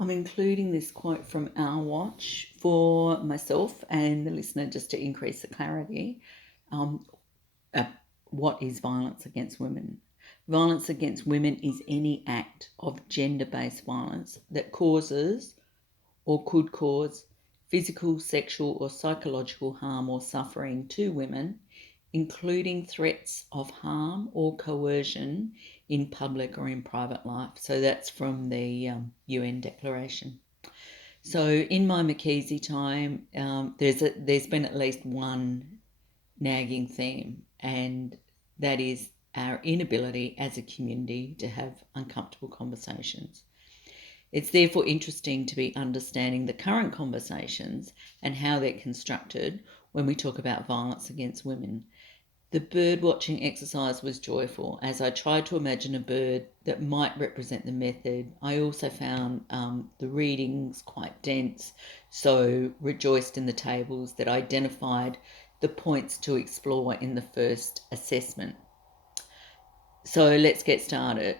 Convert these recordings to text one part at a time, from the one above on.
I'm including this quote from Our Watch for myself and the listener just to increase the clarity. Um, uh, what is violence against women? Violence against women is any act of gender based violence that causes or could cause physical, sexual, or psychological harm or suffering to women, including threats of harm or coercion in public or in private life. So that's from the UN Declaration. So in my Mcisi time, there's been at least one nagging theme, and that is our inability as a community to have uncomfortable conversations. It's therefore interesting to be understanding the current conversations and how they're constructed when we talk about violence against women. The bird watching exercise was joyful as I tried to imagine a bird that might represent the method. I also found the readings quite dense, so rejoiced in the tables that identified the points to explore in the first assessment. So let's get started.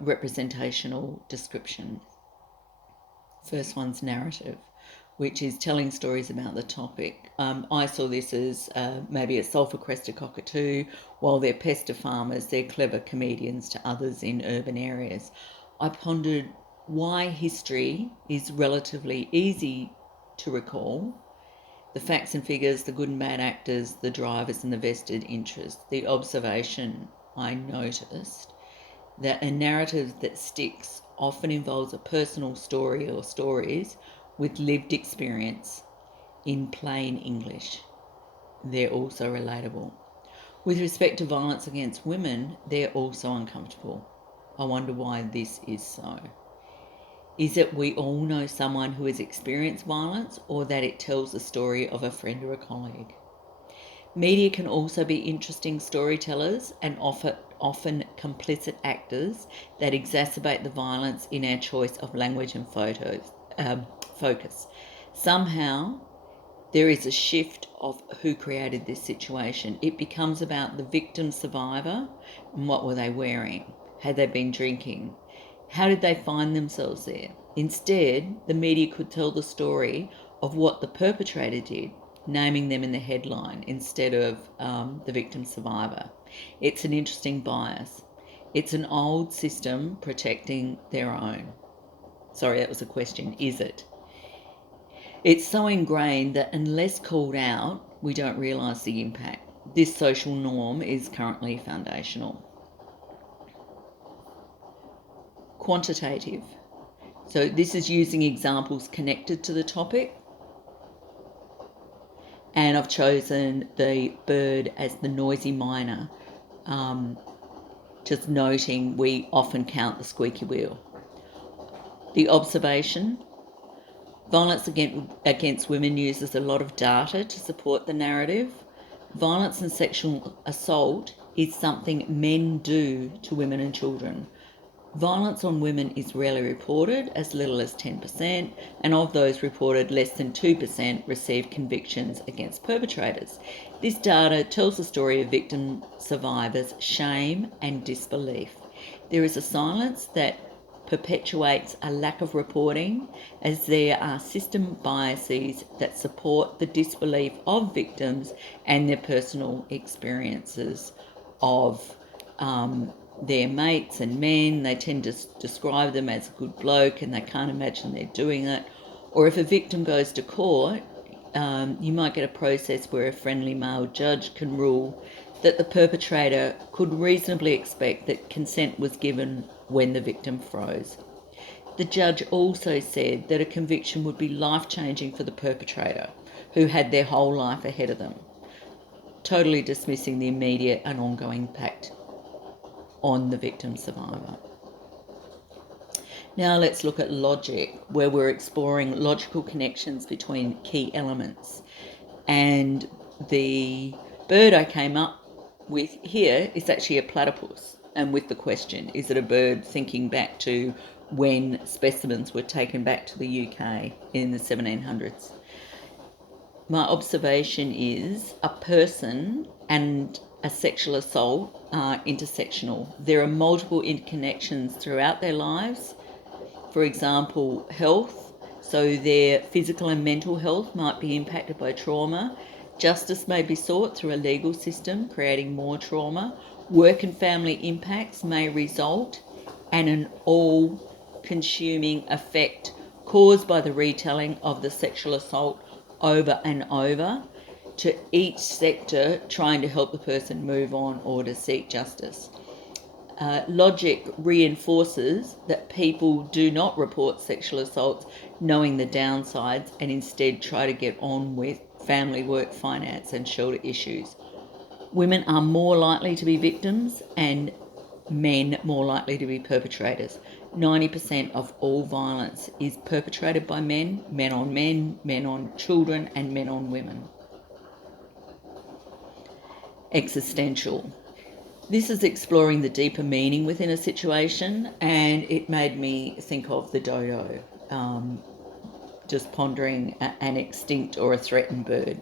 Representational description. First one's narrative, which is telling stories about the topic. I saw this as maybe a sulphur crested cockatoo. While they're pests to farmers, they're clever comedians to others in urban areas. I pondered why history is relatively easy to recall. The facts and figures, the good and bad actors, the drivers and the vested interests. The observation I noticed that a narrative that sticks often involves a personal story or stories with lived experience in plain English. They're also relatable. With respect to violence against women, they're also uncomfortable. I wonder why this is so. Is it we all know someone who has experienced violence, or that it tells the story of a friend or a colleague? Media can also be interesting storytellers and often complicit actors that exacerbate the violence in our choice of language and focus. Somehow, there is a shift of who created this situation. It becomes about the victim survivor and what were they wearing? Had they been drinking? How did they find themselves there? Instead, the media could tell the story of what the perpetrator did, naming them in the headline instead of the victim survivor. It's an interesting bias. It's an old system protecting their own. Sorry, that was a question. Is it? It's so ingrained that unless called out, we don't realise the impact. This social norm is currently foundational. Quantitative. So this is using examples connected to the topic. And I've chosen the bird as the noisy miner, just noting we often count the squeaky wheel. The observation. Violence against women uses a lot of data to support the narrative. Violence and sexual assault is something men do to women and children. Violence on women is rarely reported, as little as 10%, and of those reported, less than 2% receive convictions against perpetrators. This data tells the story of victim survivors' shame and disbelief. There is a silence that perpetuates a lack of reporting, as there are system biases that support the disbelief of victims and their personal experiences of their mates and men. They tend to describe them as a good bloke and they can't imagine they're doing it. Or if a victim goes to court, you might get a process where a friendly male judge can rule that the perpetrator could reasonably expect that consent was given when the victim froze. The judge also said that a conviction would be life-changing for the perpetrator, who had their whole life ahead of them, totally dismissing the immediate and ongoing impact on the victim survivor. Now let's look at logic, where we're exploring logical connections between key elements. And the bird I came up with here is actually a platypus. And with the question, is it a bird, thinking back to when specimens were taken back to the UK in the 1700s. My observation is a person and a sexual assault are intersectional. There are multiple interconnections throughout their lives, For example, health, so their physical and mental health might be impacted by trauma. Justice may be sought through a legal system, creating more trauma. Work and family impacts may result, and an all-consuming effect caused by the retelling of the sexual assault over and over, to each sector trying to help the person move on or to seek justice. Logic reinforces that people do not report sexual assaults knowing the downsides and instead try to get on with family, work, finance, and shelter issues. Women are more likely to be victims and men more likely to be perpetrators. 90% of all violence is perpetrated by men, men on children, and men on women. Existential. This is exploring the deeper meaning within a situation, and it made me think of the dodo, just pondering an extinct or a threatened bird.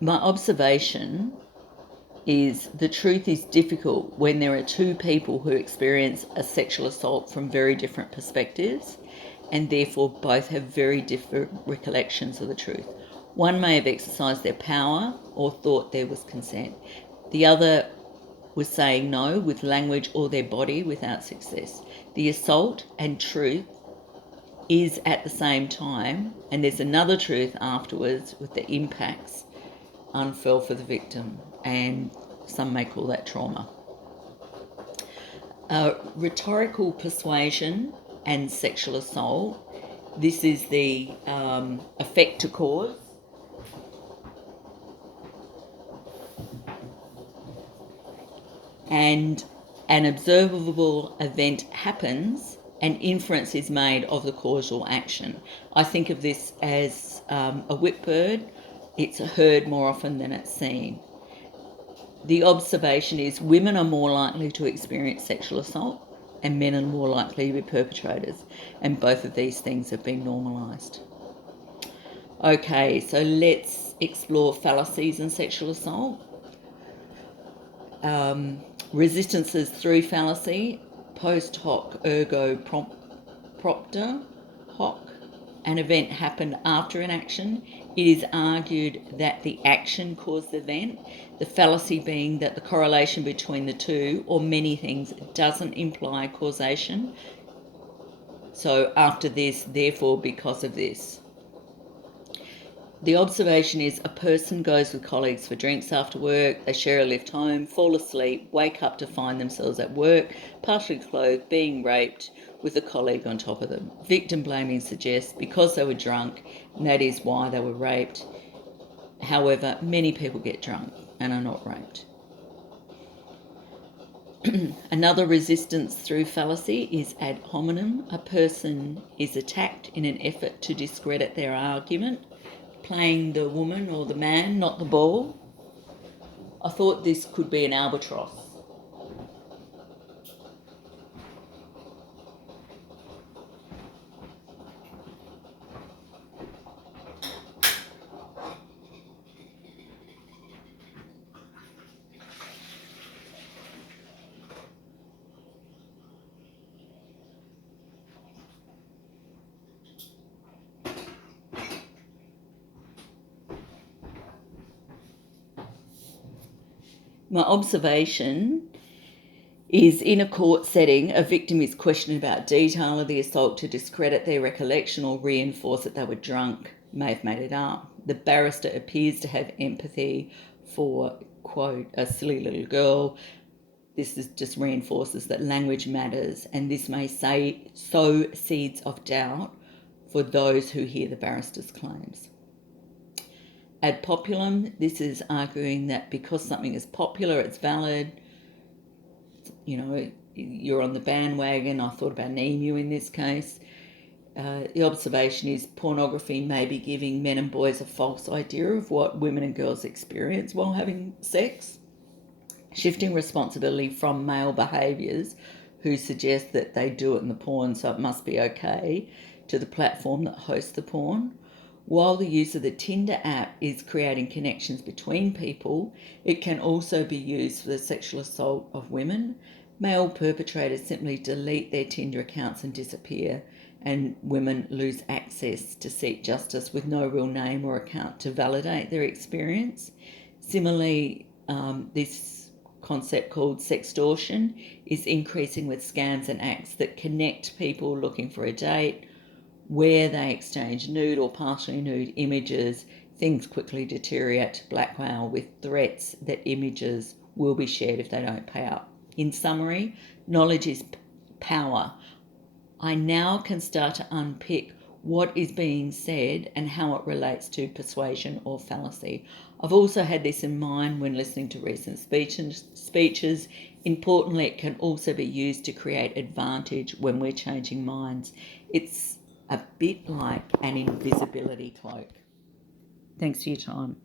My observation is the truth is difficult when there are two people who experience a sexual assault from very different perspectives, and therefore both have very different recollections of the truth. One may have exercised their power or thought there was consent. The other was saying no with language or their body without success. The assault and truth is at the same time, and there's another truth afterwards with the impacts unfurl for the victim, and some may call that trauma. Rhetorical persuasion and sexual assault. This is the effect to cause. And an observable event happens, and inference is made of the causal action. I think of this as a whip bird. It's heard more often than it's seen. The observation is women are more likely to experience sexual assault and men are more likely to be perpetrators, and both of these things have been normalised. Okay, so let's explore fallacies in sexual assault. Resistances through fallacy, post hoc ergo propter hoc. An event happened after an action. It is argued that the action caused the event, the fallacy being that the correlation between the two, or many things, doesn't imply causation. So after this, therefore because of this. The observation is a person goes with colleagues for drinks after work, they share a lift home, fall asleep, wake up to find themselves at work, partially clothed, being raped with a colleague on top of them. Victim blaming suggests because they were drunk, and that is why they were raped. However, many people get drunk and are not raped. Another resistance through fallacy is ad hominem. A person is attacked in an effort to discredit their argument, playing the woman or the man, not the ball. I thought this could be an albatross. My observation is in a court setting, a victim is questioned about detail of the assault to discredit their recollection or reinforce that they were drunk, may have made it up. The barrister appears to have empathy for, quote, a silly little girl. This just reinforces that language matters, and this may sow seeds of doubt for those who hear the barrister's claims. Ad populum, this is arguing that because something is popular, it's valid. You know, you're on the bandwagon. I thought about an emu in this case. The observation is pornography may be giving men and boys a false idea of what women and girls experience while having sex, shifting responsibility from male behaviours who suggest that they do it in the porn, so it must be okay, to the platform that hosts the porn. While the use of the Tinder app is creating connections between people, it can also be used for the sexual assault of women. Male perpetrators simply delete their Tinder accounts and disappear, and women lose access to seek justice with no real name or account to validate their experience. Similarly, this concept called sextortion is increasing with scams and acts that connect people looking for a date, where they exchange nude or partially nude images. Things quickly deteriorate to blackmail with threats that images will be shared if they don't pay up. In summary, knowledge is power. I now can start to unpick what is being said and how it relates to persuasion or fallacy. I've also had this in mind when listening to recent speeches. Importantly, it can also be used to create advantage when we're changing minds. It's a bit like an invisibility cloak. Thanks for your time.